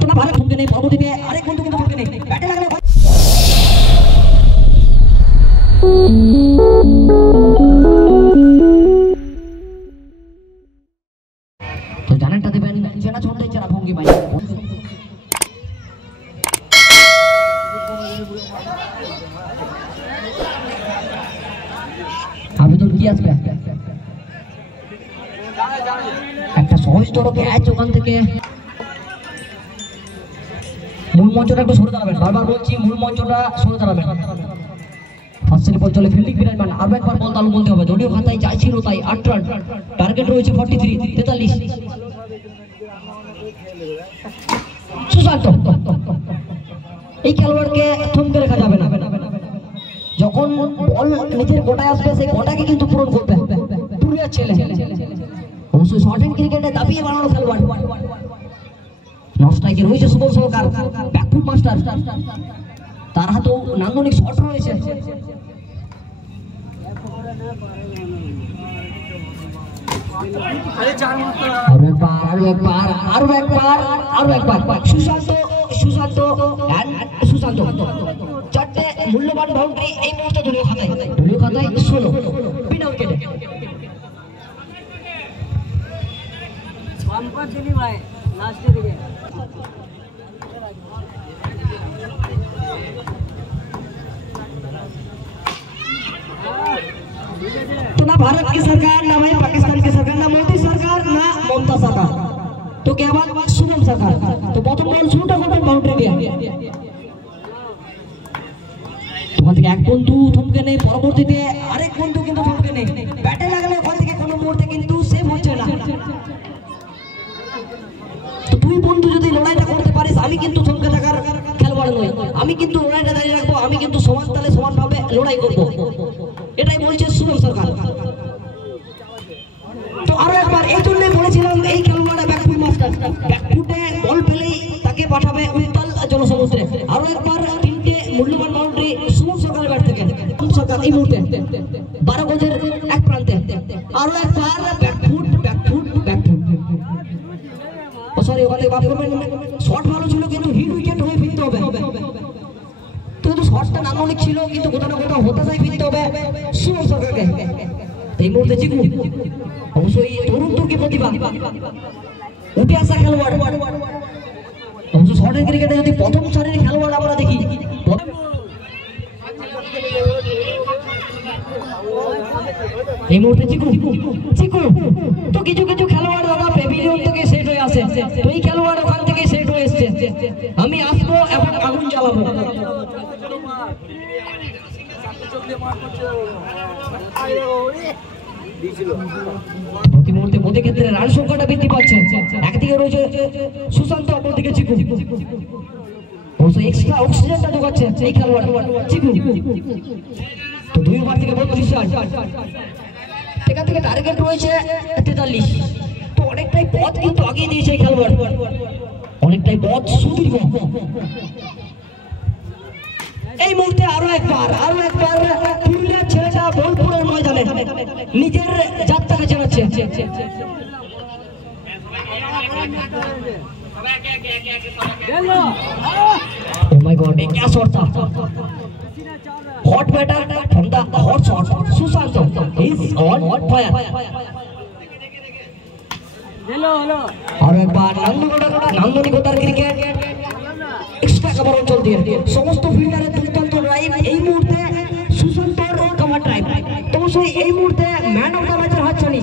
তোমার ভালো ঠুকে নেই, পরবর্তীতে আরেক বন্ধু কিন্তু ঠুকে নেই, ব্যাটে লাগলে তো জানাটা দেবেন চেনা ছন্দে চেনা ভঙ্গি পাই। আবেদন কি আসবে? একটা সহজতর ক্যাচ ওখান থেকে। মূল মঞ্চটা একটু সরে দাঁড়াবেন, বারবার বলছি মূল মঞ্চটা সরে দাঁড়াবেন। ফার্স্ট বল চলে ফিল্ডিং বিরাজমান, আরো একবার বল তালু বলতে হবে। যদিও খাতায় চাইছিল তাই 8 রান, টার্গেট রয়েছে 43 সুশান্ত। এই খেলোয়াড়কে থমকে রাখা যাবে না, যখন বল নিজের গোটায় আসবে সেই গোটাকে কিন্তু পূরণ করবে। পুরুলিয়ার ছেলে অবশ্যই শর্ট হ্যান্ড ক্রিকেটে দাবিয়ে বানানো খেলোয়াড়। নস্ট্রাইকে রয়েছে সুবল সরকার, ব্যাকফুট মাস্টার, তার হাতেও নান্দনিক শট রয়েছে। চারটে মূল্যবান বাউন্ডারি এই মুহূর্তে দলীয় খাতায় 16 বিনা উইকেটে। तो ना भारत की सरकार, ना भाई पाकिस्तान की सरकार, ना मोदी सरकार, ना ममता सरकार, तो क्या बात शुभम सरकार। तो प्रथम बॉल শুরুটা করবেন বাউন্ডারি দিয়ে। ওখান থেকে এক বন্ধু থমকে নেই, পরবর্তীতে আরেক বন্ধু কিন্তু থমকে নেই, ব্যাটে লাগলে ওখান থেকে কোনো মুহূর্তে কিন্তু সেভ হচ্ছে না। তো দুই বন্ধু যদি লড়াইটা করতে পারিস, আমি কিন্তু থমকে থাকার খেলোয়াড় নই, আমি কিন্তু লড়াইটা দাঁড়িয়ে রাখবো, আমি কিন্তু সমান তালে সমানভাবে লড়াই করবো, এটাই বলছে শুভম সরকার। তো আরো একবার এই জন্যই বলেছিলাম এই খেলোয়াড়টা ব্যাকফুট মাস্টার, ব্যাকফুটে বল পেলেই তাকে পাঠাবে উত্তাল জনসমুদ্রে। আরো একবার 3টে মূল্যবান বাউন্ডারি শুভম সরকারের ব্যাট থেকে। সরকার এই মুহূর্তে 12 গজের এক প্রান্তে আরো একবার ব্যাকফুট ব্যাকফুট ব্যাকফুট। ও সরি, ওখানে বাদ করবেন, শট ভালো ছিল কিন্তু হিট উইকেট হয়ে ফিরতে হবে। কিন্তু শটটা নান্দনিক ছিল, কিন্তু কোথাও না কোথাও হতাশায় ফিরতে হবে শুভম সরকারকে। এই মুহূর্তে চিকু অবশ্যই তরুণ তুর্কি প্রতিভা, উঠে আসা খেলোয়াড়। অবশ্য শর্ট হ্যান্ড ক্রিকেটে যদি প্রথম সারির খেলোয়াড় আমরা দেখি, এই মুহূর্তে চিকু তো কিছু কিছু খেলোয়াড় দাদা প্যাভিলিয়ন থেকে সেট হয়ে আসে, তো এই খেলোয়াড় ওখান থেকে সেট হয়ে এসছে। আমি আসবো এবং আগুন জ্বালাবো। প্রতি মুহূর্তে মোদী ক্ষেত্রে রান সংখ্যাটা বৃদ্ধি পাচ্ছে। একদিকে রয়েছে সুশান্ত, অপরদিকে চিকু। এক্সট্রা অক্সিজেনটা ঢোকাচ্ছে এই খেলোয়াড় চিকু। তো 2 ওভার থেকে 32 রান, এখান থেকে টার্গেট রয়েছে 43। তো অনেকটাই পথ কিন্তু আগিয়ে দিয়েছে এই খেলোয়াড়, অনেকটাই পথ সুদীর্ঘ। এই মুহূর্তে আরো একবার পুরুলিয়ার ছেলেটা বোলপুরের ময়দানে নিজের যাত্রাকে জানাচ্ছে। Oh my God, क्या शॉट था! Hot batter from the hot shot, Sushant is on fire. और एक बार নান্দনিকতার ক্রিকেট এক্সট্রা কভার অঞ্চল দিয়ে সমস্ত ফিল্ডারের দুর্দান্ত ড্রাইভ। এই মুহূর্তে সুশান্তর কভার ড্রাইভ, তো অবশ্যই এই মুহূর্তে ম্যান অফ দ্য ম্যাচের হাতছানি।